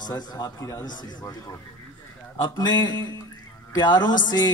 سر آپ کی اجازت سے اپنے پیاروں سے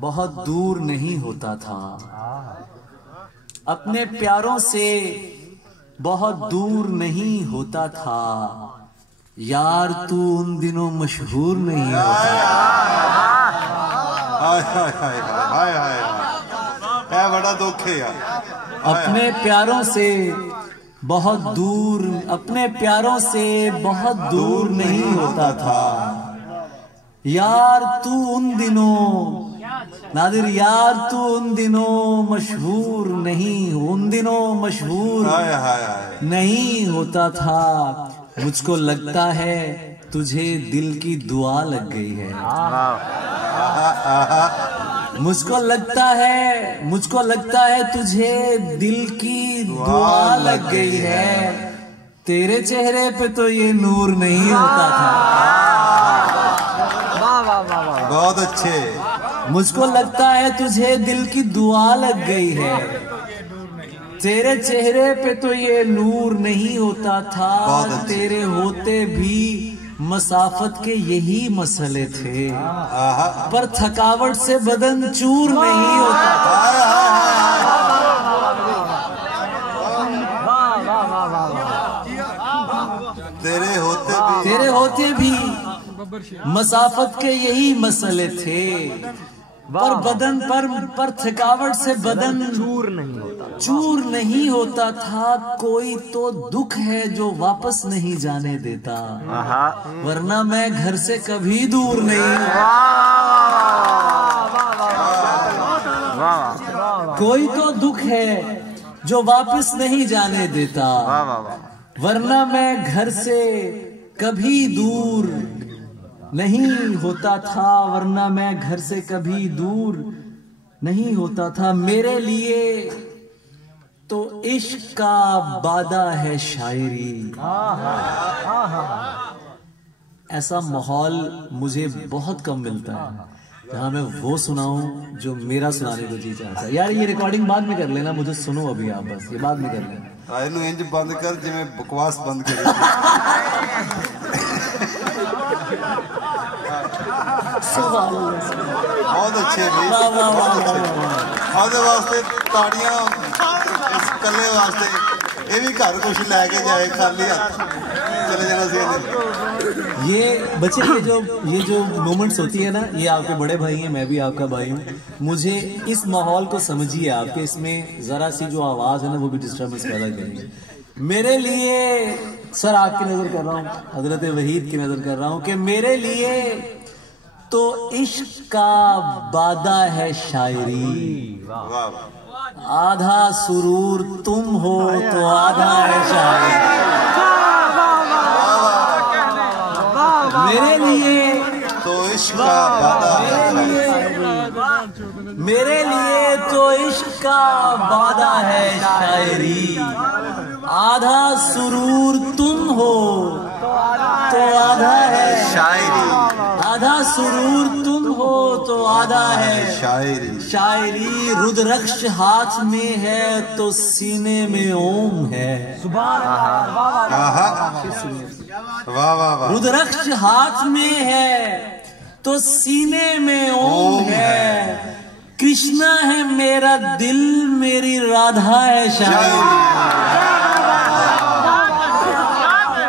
بہت دور نہیں ہوتا تھا، اپنے پیاروں سے بہت دور نہیں ہوتا تھا، یار تو ان دنوں مشہور نہیں ہوتا ہے بڑا دکھ ہے یار. اپنے پیاروں سے بہت دور، اپنے پیاروں سے بہت دور نہیں ہوتا تھا، یار تو ان دنوں نادر یار تو ان دنوں مشہور نہیں، ان دنوں مشہور نہیں ہوتا تھا. مجھ کو لگتا ہے تجھے دل کی دعا لگ گئی ہے، مجھ کو لگتا ہے تجھے دل کی دعا لگ گئی ہے، تیرے چہرے پہ تو یہ نور نہیں ہوتا تھا. بہت اچھے. مجھ کو لگتا ہے تجھے دل کی دعا لگ گئی ہے، تیرے چہرے پہ تو یہ نور نہیں ہوتا تھا، تیرے ہوتے بھی مسافت کے یہی مسئلے تھے، پر تھکاوٹ سے بدن چور نہیں ہوتا تھا. تیرے ہوتے بھی مسافت کے یہی مسئلے تھے، پر بدن پر تھکاوٹ سے بدن چور نہیں ہوتا تھا. کوئی تو دکھ ہے جو واپس نہیں جانے دیتا، ورنہ میں گھر سے کبھی دور نہیں. کوئی تو دکھ ہے جو واپس نہیں جانے دیتا، ورنہ میں گھر سے کبھی دور نہیں ہوتا تھا، ورنہ میں گھر سے کبھی دور نہیں ہوتا تھا. میرے لیے تو عشق کا بادہ ہے شاعری. ایسا ماحول مجھے بہت کم ملتا ہے جہاں میں وہ سناؤں جو میرا سنانے کو جی چاہتا ہے. یار یہ ریکارڈنگ بعد میں کر لینا، مجھے سنو ابھی آپ، بس یہ بعد میں کر لینا. اینو انج بند کر جی میں بکواس بند کر. بہت اچھے آدھے واسطے تاڑیاں اس کلے واسطے. یہ بھی گھر کچھ لے کے جائے خالی ہاتھ چلے جانا سی. یہ بچے یہ جو مومنٹس ہوتی ہے نا، یہ آپ کے بڑے بھائی ہیں، میں بھی آپ کا بھائی ہوں. مجھے اس ماحول کو سمجھیے آپ کے، اس میں ذرا سی جو آواز ہے نا وہ بھی ڈسٹربنس پیدا کریں گے. میرے لیے سر آپ کی نظر کر رہا ہوں، حضرت وحید کی نظر کر رہا ہوں کہ میرے لیے تو عشق کا بادہ ہے شاعری. آدھا سرور تم ہو تو آدھا ہے شاعری. میرے لیے تو عشق کا بادہ میرے لیے تو عشق کا بادہ ہے شاعری. آدھا سرور تم ہو تو آدھا ہے شاعری. آدھا سرور تم ہو تو آدھا ہے شاعری. شاعری. ردرکش ہاتھ میں ہے تو سینے میں اوم ہے. ردرکش ہاتھ میں ہے تو سینے میں اوم ہے. کرشنا ہے میرا دل، میری رادھا ہے شاعری.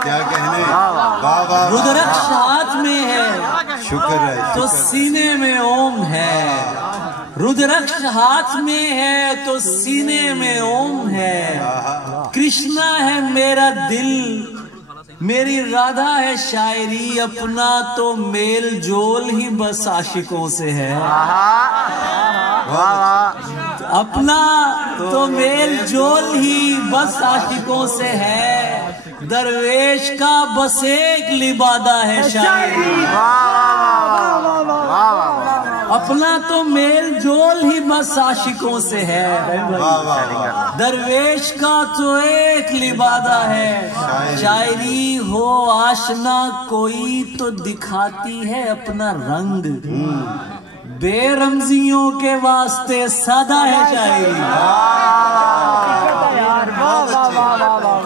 کیا کہنے. ردرکش ہاتھ میں ہے شکر ہے تو سینے میں اوم ہے. ردرکش ہاتھ میں ہے تو سینے میں اوم ہے. کرشنا ہے میرا دل، میری رادھا ہے شاعری. اپنا تو میل جول ہی بس عاشقوں سے ہے. اپنا تو میل جول ہی بس عاشقوں سے ہے. درویش کا بس ایک لبادہ ہے شاعری. اپنا تو میل جول ہی بس عاشقوں سے ہے. درویش کا تو ایک لبادہ ہے شاعری. ہو آشنا کوئی تو دکھاتی ہے اپنا رنگ، بے رمزیوں کے واسطے سادہ ہے شاعری.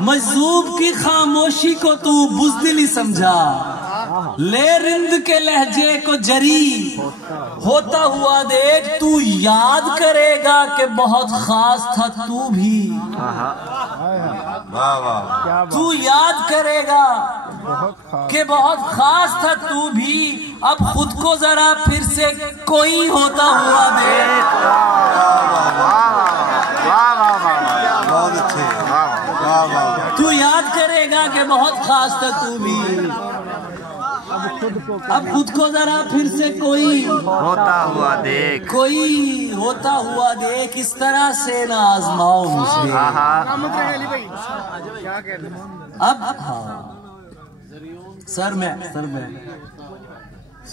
مجذوب کی خاموشی کو تو بزدلی سمجھا، لے رند کے لہجے کو جری ہوتا ہوا دیکھ، تو یاد کرے گا کہ بہت خاص تھا تو بھی، تو یاد کرے گا کہ بہت خاص تھا تو بھی، اب خود کو ذرا پھر سے کوئی ہوتا ہوا دیکھ۔ بہت اچھے، تو یاد کرے گا کہ بہت خاص تھا تو بھی، اب خود کو ذرا پھر سے کوئی ہوتا ہوا دیکھ، کوئی ہوتا ہوا دیکھ، اس طرح سے نہ آزماؤ مجھے۔ اب سر میں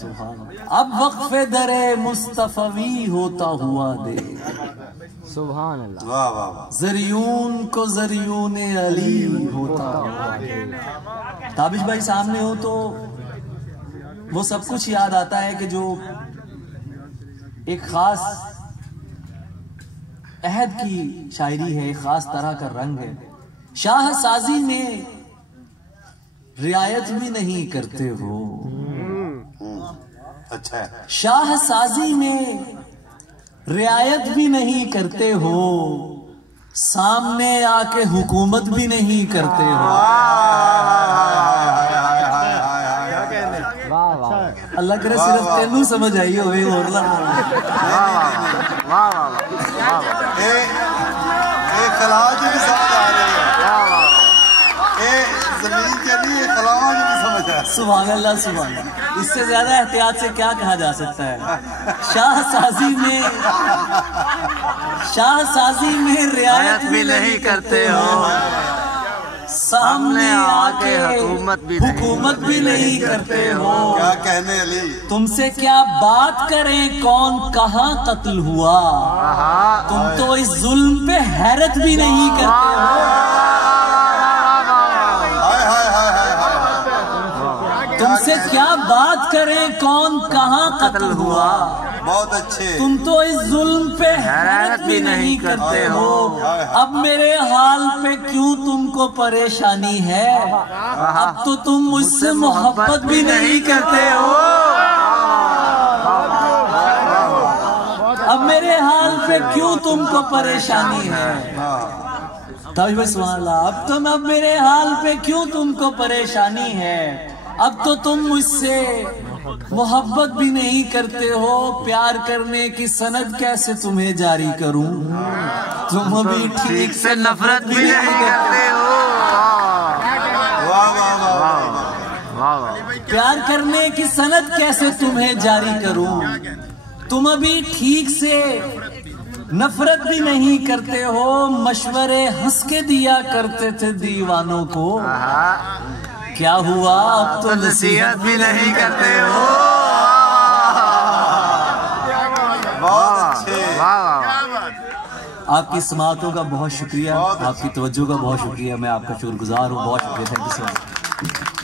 سبحان اللہ، اب وقف در مصطفی ہوتا ہوا دیکھ، سبحان اللہ، واہ واہ واہ، زریون کو زریون علی ہوتا ہوا دیکھ۔ تابش بھائی سامنے ہو تو وہ سب کچھ یاد آتا ہے کہ جو ایک خاص عہد کی شاعری ہے، ایک خاص طرح کا رنگ ہے۔ شاہ سازی میں رعایت بھی نہیں کرتے ہو، اچھا ہے، شاہ سازی میں رعایت بھی نہیں کرتے ہو، سامنے آ کے حکومت بھی نہیں کرتے ہو۔ اللہ کرے صرف تینوں سمجھ آئی ہوئے اور خلاج بھی سمجھ آ رہی ہے، زمین چلی خلاج بھی سمجھ آ، سبحان اللہ سبحان اللہ، اس سے زیادہ احتیاط سے کیا کہا جا سکتا ہے؟ شاہ سازی میں رعایت بھی نہیں کرتے ہو، سامنے آ کے حکومت بھی نہیں کرتے ہو۔ کیا کہنے علی، تم سے کیا بات کریں کون کہاں قتل ہوا، تم تو اس ظلم پہ حیرت بھی نہیں کرتے ہو۔ تم سے کیا بات کریں کون کہاں قتل ہوا، بہت اچھے، تم تو اس ظلم پہ حیرت بھی نہیں کرتے ہو۔ اب میرے حال پہ کیوں تم کو پریشانی ہے، اب تو تم مجھ سے محبت بھی نہیں کرتے ہو۔ اب میرے حال پہ کیوں تم کو پریشانی ہے، اب میرے حال پہ کیوں تم کو پریشانی ہے، اب تو تم مجھ سے محبت بھی نہیں کرتے ہو، پیار کرنے کی سند کیسے تمہیں جاری کروں، تم ابھی ٹھیک سے نفرت بھی نہیں کرتے ہو۔ پیار کرنے کی سند کیسے تمہیں جاری کروں، تم ابھی ٹھیک سے نفرت بھی نہیں کرتے ہو، مشورے ہنس کے دیا کرتے تھے دیوانوں کو، کیا ہوا اب تو نصیحت بھی نہیں کرتے ہو۔ آپ کی سماعتوں کا بہت شکریہ، آپ کی توجہ کا بہت شکریہ، میں آپ کا شکر گزار ہوں، بہت شکریہ، تھینک یو سو مچ۔